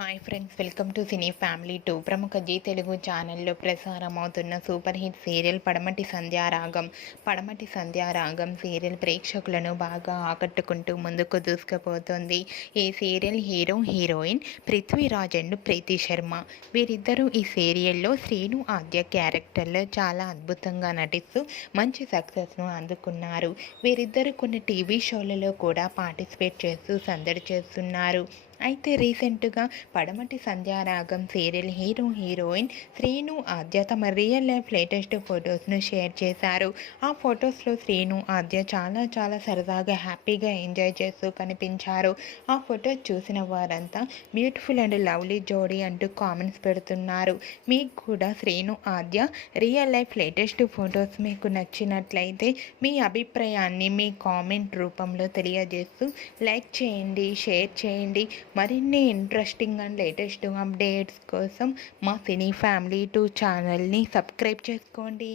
Hi friends, welcome to cine family 2. ప్రముఖ G Telugu ఛానల్లో ప్రసారమవుతున్న super hit serial పడమటి సంధ్యారాగం. పడమటి సంధ్యారాగం సీరియల్ ప్రేక్షకులను బాగా ఆకట్టుకుంటూ ముందుకు దూసుకుపోతుంది. ఈ serial hero heroine Prithviraj and Preeti Sharma. వీరిద్దరూ ఈ సీరియల్లో శ్రీను ఆద్య క్యారెక్టర్లో చాలా అద్భుతంగా నటిస్తూ మంచి సక్సెస్ను అందుకున్నారు. వీరిద్దరూ కొన్ని టీవీ షోలలో కూడా పార్టిసిపేట్ చేస్తూ సందడి చేస్తున్నారు. అయితే రీసెంట్గా పడమటి Sandhyaragam serial hero heroine Srinu ఆద్య తమ రియల్ లైఫ్ లేటెస్ట్ ఫొటోస్ను షేర్ చేశారు. ఆ ఫొటోస్లో శ్రీను ఆద్య చాలా సరదాగా హ్యాపీగా ఎంజాయ్ చేస్తూ కనిపించారు. ఆ ఫొటోస్ చూసిన వారంతా బ్యూటిఫుల్ అండ్ లవ్లీ జోడీ అంటూ కామెంట్స్ పెడుతున్నారు. మీకు కూడా శ్రీను ఆద్య రియల్ లైఫ్ లేటెస్ట్ ఫొటోస్ మీకు నచ్చినట్లయితే మీ అభిప్రాయాన్ని మీ కామెంట్ రూపంలో తెలియజేస్తూ లైక్ చేయండి, షేర్ చేయండి. మరిన్ని ఇంట్రెస్టింగ్ అండ్ లేటెస్ట్ అప్డేట్స్ కోసం మా సినీ ఫ్యామిలీ 2 ఛానల్ని సబ్స్క్రైబ్ చేసుకోండి.